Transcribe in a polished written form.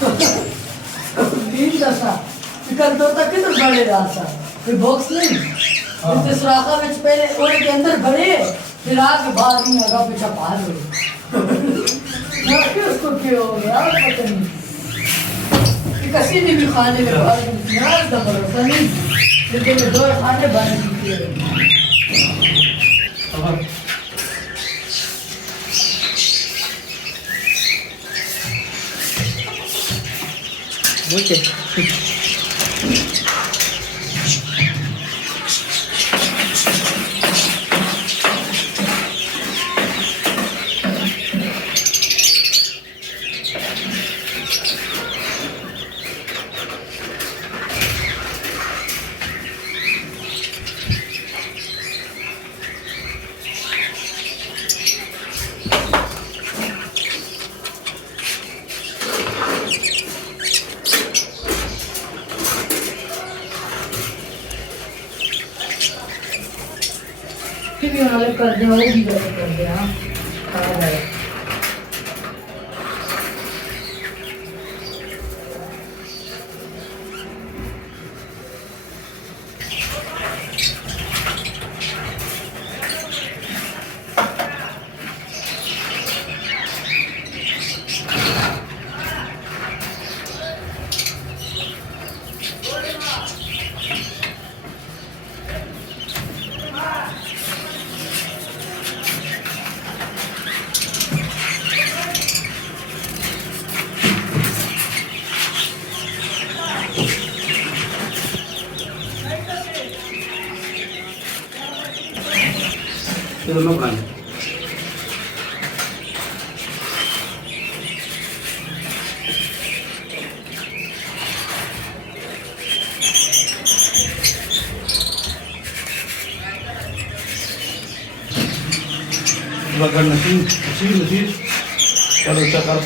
बीन दसा फिकर तो तक किधर बड़े रास्ता कोई बॉक्स नहीं इतने सुराखा में पहले ओरे के अंदर बड़े फिर आके बाहर ही आगा पीछा पार हो ना कि उसको क्यों हो गया पता नहीं किसी ने भी खाने के बाद यार भरोसा नहीं लेकिन दो खाने बन चुके फिर भी उन्होंने कर दिया वो भी कर दिया हाँ Itu no plan. Bagan nasi, kalau cakar